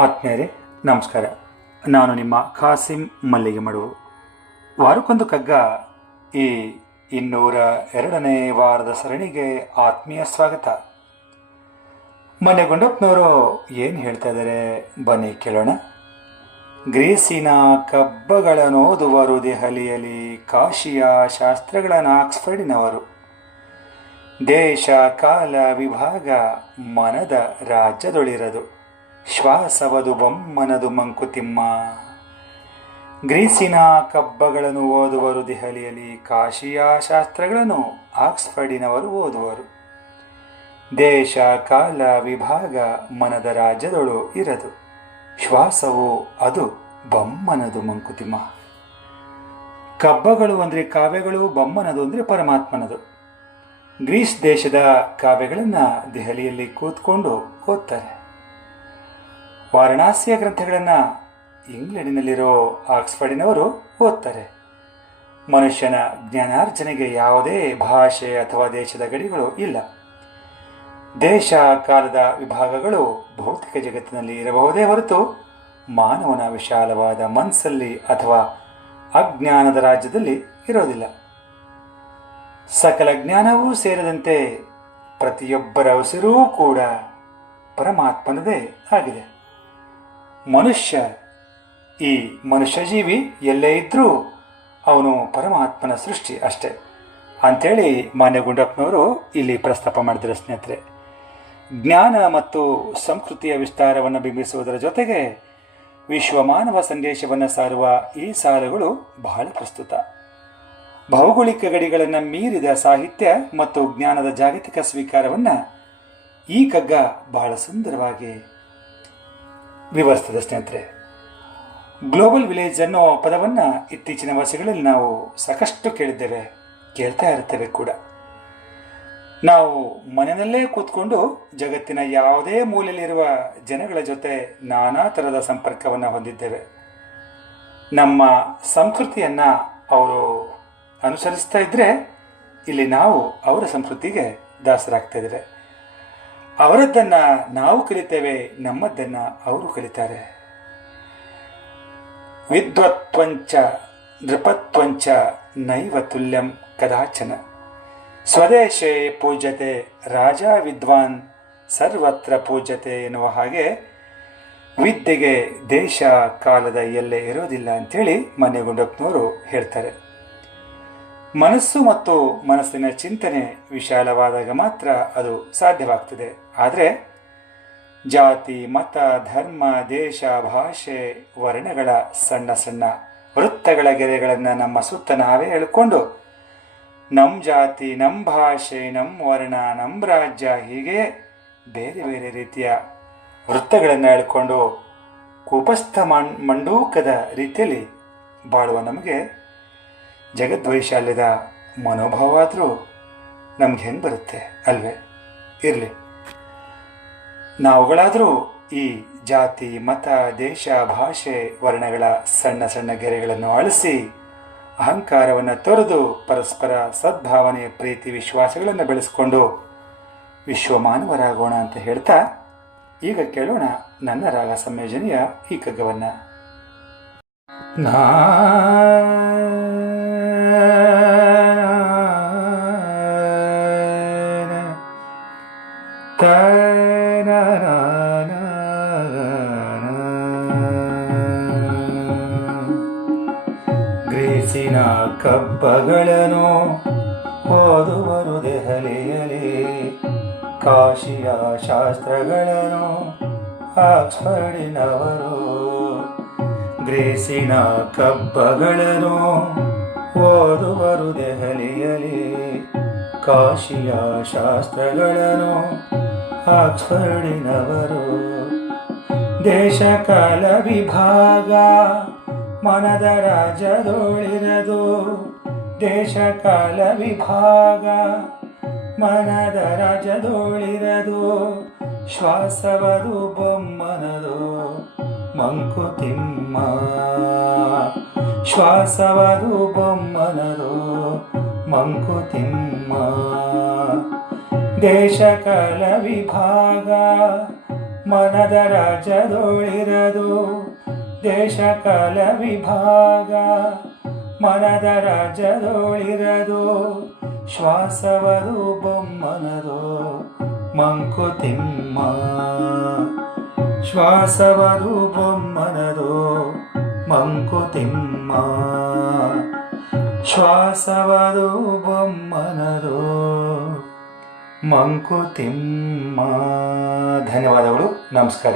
ಆತ್ಮೀಯರೇ ನಮಸ್ಕಾರ. ನಾನು ನಿಮ್ಮ ಖಾಸಿಂ ಮಲ್ಲಿಗೆ ಮಡುವು. ವಾರಕ್ಕೊಂದು ಕಗ್ಗ ಈ 202ನೇ ವಾರದ ಸರಣಿಗೆ ಆತ್ಮೀಯ ಸ್ವಾಗತ. ಮೊನ್ನೆ ಗುಂಡಪ್ಪನವರು ಏನು ಹೇಳ್ತಾ ಇದ್ದಾರೆ ಬನ್ನಿ ಕೇಳೋಣ. ಗ್ರೀಸಿನ ಕಬ್ಬಗಳನ್ನೋದುವರು ದೆಹಲಿಯಲ್ಲಿ, ಕಾಶಿಯ ಶಾಸ್ತ್ರಗಳನ್ನು ಆಕ್ಸ್ಫರ್ಡಿನವರು. ದೇಶ ಕಾಲ ವಿಭಾಗ ಮನದ ರಾಜ್ಯದೊಳಿರದು, ಶ್ವಾಸವದು ಬೊಮ್ಮನದು ಮಂಕುತಿಮ್ಮ. ಗ್ರೀಸಿನ ಕಬ್ಬಗಳನ್ನು ಓದುವರು ದೆಹಲಿಯಲ್ಲಿ, ಕಾಶಿಯ ಶಾಸ್ತ್ರಗಳನ್ನು ಆಕ್ಸ್ಫರ್ಡಿನವರು ಓದುವರು. ದೇಶ ಕಾಲ ವಿಭಾಗ ಮನದ ರಾಜ್ಯದೊಳು ಇರದು, ಶ್ವಾಸವು ಅದು ಬೊಮ್ಮನದು ಮಂಕುತಿಮ್ಮ. ಕಬ್ಬಗಳು ಅಂದರೆ ಕಾವ್ಯಗಳು, ಬೊಮ್ಮನದು ಅಂದರೆ ಪರಮಾತ್ಮನದು. ಗ್ರೀಸ್ ದೇಶದ ಕಾವ್ಯಗಳನ್ನು ದೆಹಲಿಯಲ್ಲಿ ಕೂತ್ಕೊಂಡು ಓದ್ತಾರೆ. ವಾರಣಾಸಿಯ ಗ್ರಂಥಗಳನ್ನು ಇಂಗ್ಲೆಂಡಿನಲ್ಲಿರೋ ಆಕ್ಸ್ಫರ್ಡಿನವರು ಓದ್ತಾರೆ. ಮನುಷ್ಯನ ಜ್ಞಾನಾರ್ಜನೆಗೆ ಯಾವುದೇ ಭಾಷೆ ಅಥವಾ ದೇಶದ ಗಡಿಗಳು ಇಲ್ಲ. ದೇಶ ಕಾಲದ ವಿಭಾಗಗಳು ಭೌತಿಕ ಜಗತ್ತಿನಲ್ಲಿ ಇರಬಹುದೇ ಹೊರತು ಮಾನವನ ವಿಶಾಲವಾದ ಮನಸ್ಸಲ್ಲಿ ಅಥವಾ ಅಜ್ಞಾನದ ರಾಜ್ಯದಲ್ಲಿ ಇರೋದಿಲ್ಲ. ಸಕಲ ಜ್ಞಾನವೂ ಸೇರಿದಂತೆ ಪ್ರತಿಯೊಬ್ಬರ ಉಸಿರೂ ಕೂಡ ಪರಮಾತ್ಮನದೇ ಆಗಿದೆ. ಈ ಮನುಷ್ಯ ಜೀವಿ ಎಲ್ಲೇ ಇದ್ದರೂ ಅವನು ಪರಮಾತ್ಮನ ಸೃಷ್ಟಿ ಅಷ್ಟೆ ಅಂಥೇಳಿ ಮಾನ್ಯ ಗುಂಡಪ್ಪನವರು ಇಲ್ಲಿ ಪ್ರಸ್ತಾಪ ಮಾಡಿದರೆ ಸ್ನೇಹಿತರೆ. ಜ್ಞಾನ ಮತ್ತು ಸಂಸ್ಕೃತಿಯ ವಿಸ್ತಾರವನ್ನು ಬಿಂಬಿಸುವುದರ ಜೊತೆಗೆ ವಿಶ್ವಮಾನವ ಸಂದೇಶವನ್ನು ಸಾರುವ ಈ ಸಾಲುಗಳು ಬಹಳ ಪ್ರಸ್ತುತ. ಭೌಗೋಳಿಕ ಗಡಿಗಳನ್ನು ಮೀರಿದ ಸಾಹಿತ್ಯ ಮತ್ತು ಜ್ಞಾನದ ಜಾಗತಿಕ ಸ್ವೀಕಾರವನ್ನು ಈ ಕಗ್ಗ ಬಹಳ ಸುಂದರವಾಗಿ ವಿವರಿಸ್ತದೆ ಸ್ನೇಹಿತರೆ. ಗ್ಲೋಬಲ್ ವಿಲೇಜ್ ಅನ್ನೋ ಪದವನ್ನು ಇತ್ತೀಚಿನ ವರ್ಷಗಳಲ್ಲಿ ನಾವು ಸಾಕಷ್ಟು ಕೇಳಿದ್ದೇವೆ, ಕೇಳ್ತಾ ಇರ್ತೇವೆ ಕೂಡ. ನಾವು ಮನೆಯಲ್ಲೇ ಕೂತ್ಕೊಂಡು ಜಗತ್ತಿನ ಯಾವುದೇ ಮೂಲೆಯಲ್ಲಿರುವ ಜನಗಳ ಜೊತೆ ನಾನಾ ಥರದ ಸಂಪರ್ಕವನ್ನು ಹೊಂದಿದ್ದೇವೆ. ನಮ್ಮ ಸಂಸ್ಕೃತಿಯನ್ನು ಅವರು ಅನುಸರಿಸ್ತಾ ಇದ್ದರೆ ಇಲ್ಲಿ ನಾವು ಅವರ ಸಂಸ್ಕೃತಿಗೆ ದಾಸರಾಗ್ತಾ ಇದ್ದೇವೆ. ಅವರದ್ದನ್ನು ನಾವು ಕಲಿತೇವೆ, ನಮ್ಮದ್ದನ್ನು ಅವರು ಕಲಿತಾರೆ. ವಿದ್ವತ್ವಂಚ ನೃಪತ್ವಂಚ ನೈವ ತುಲ್ಯಂ ಕದಾಚನ, ಸ್ವದೇಶೇ ಪೂಜ್ಯತೆ ರಾಜ ವಿದ್ವಾನ್ ಸರ್ವತ್ರ ಪೂಜ್ಯತೆ ಎನ್ನುವ ಹಾಗೆ ವಿದ್ಯೆಗೆ ದೇಶ ಕಾಲದ ಎಲ್ಲೇ ಇರೋದಿಲ್ಲ ಅಂಥೇಳಿ ಮಾನ್ಯ ಗುಂಡಪ್ಪನವರು ಹೇಳ್ತಾರೆ. ಮನಸ್ಸು ಮತ್ತು ಮನಸ್ಸಿನ ಚಿಂತನೆ ವಿಶಾಲವಾದಾಗ ಮಾತ್ರ ಅದು ಸಾಧ್ಯವಾಗ್ತದೆ. ಆದರೆ ಜಾತಿ, ಮತ, ಧರ್ಮ, ದೇಶ, ಭಾಷೆ, ವರ್ಣಗಳ ಸಣ್ಣ ಸಣ್ಣ ವೃತ್ತಗಳ ಗೆರೆಗಳನ್ನು ನಮ್ಮ ಸುತ್ತ ನಾವೇ ಎಳ್ಕೊಂಡು ನಮ್ಮ ಜಾತಿ, ನಮ್ಮ ಭಾಷೆ, ನಮ್ಮ ವರ್ಣ, ನಮ್ಮ ರಾಜ್ಯ ಹೀಗೆ ಬೇರೆ ಬೇರೆ ರೀತಿಯ ವೃತ್ತಗಳನ್ನು ಎಳ್ಕೊಂಡು ಕೂಪಸ್ಥ ಮಂಡೂಕದ ರೀತಿಯಲ್ಲಿ ಬಾಳುವ ನಮಗೆ ಜಗದ್ವೈಶಾಲ್ಯದ ಮನೋಭಾವ ಆದರೂ ನಮ್ಗೆ ಹೆಂಗೆ ಬರುತ್ತೆ ಅಲ್ವೇ? ಇರಲಿ, ನಾವುಗಳಾದರೂ ಈ ಜಾತಿ, ಮತ, ದೇಶ, ಭಾಷೆ, ವರ್ಣಗಳ ಸಣ್ಣ ಸಣ್ಣ ಗೆರೆಗಳನ್ನು ಅಳಿಸಿ ಅಹಂಕಾರವನ್ನು ತೊರೆದು ಪರಸ್ಪರ ಸದ್ಭಾವನೆ, ಪ್ರೀತಿ, ವಿಶ್ವಾಸಗಳನ್ನು ಬೆಳೆಸ್ಕೊಂಡು ವಿಶ್ವಮಾನವರಾಗೋಣ ಅಂತ ಹೇಳ್ತಾ ಈಗ ಕೇಳೋಣ ನನ್ನ ರಾಗ ಸಂಯೋಜನೆಯ ಈ ಕಗ್ಗವನ್ನು. ಗ್ರೀಸಿನ ಕಬ್ಬಗಳನ್ನು ಓದುವರು ದೆಹಲಿಯಲ್ಲಿ, ಕಾಶಿಯ ಶಾಸ್ತ್ರಗಳನ್ನು ಆಕ್ಸ್ಫರ್ಡಿನವರು. ಗ್ರೀಸಿನ ಕಬ್ಬಗಳನ್ನು ಓದುವರು ದೆಹಲಿಯಲ್ಲಿ, ಕಾಶಿಯ ಶಾಸ್ತ್ರಗಳನ್ನು ಆಕ್ಸ್ಫರ್ಡಿನವರು. ದೇಶ ಕಾಲ ವಿಭಾಗ ಮನದ ರಾಜ್ಯದೊಳಿರದು, ದೇಶ ಕಾಲ ವಿಭಾಗ ಮನದ ರಾಜ್ಯದೊಳಿರದು, ಶ್ವಾಸವದು ಬೊಮ್ಮನದು ಮಂಕುತಿಮ್ಮ. ಶ್ವಾಸವದು ಬೊಮ್ಮನದು ಮಂಕುತಿಮ್ಮ. ದೇಶ ಕಾಲ ವಿಭಾಗ ಮನದ ರಾಜ್ಯದೊಳಿರದು ದೇಶ ಕಾಲ ವಿಭಾಗ. ಮನದ ರಾಜ್ಯದೊಳಿರದು ಶ್ವಾಸವದು ಬೊಮ್ಮನದು ಮಂಕುತಿಮ್ಮ. ಶ್ವಾಸವದು ಬೊಮ್ಮನದು ಮಂಕುತಿಮ್ಮ. ಶ್ವಾಸವದು ಬೊಮ್ಮನದು ಮಂಕುತಿಮ್ಮ. ಧನ್ಯವಾದಗಳು. ನಮಸ್ಕಾರ.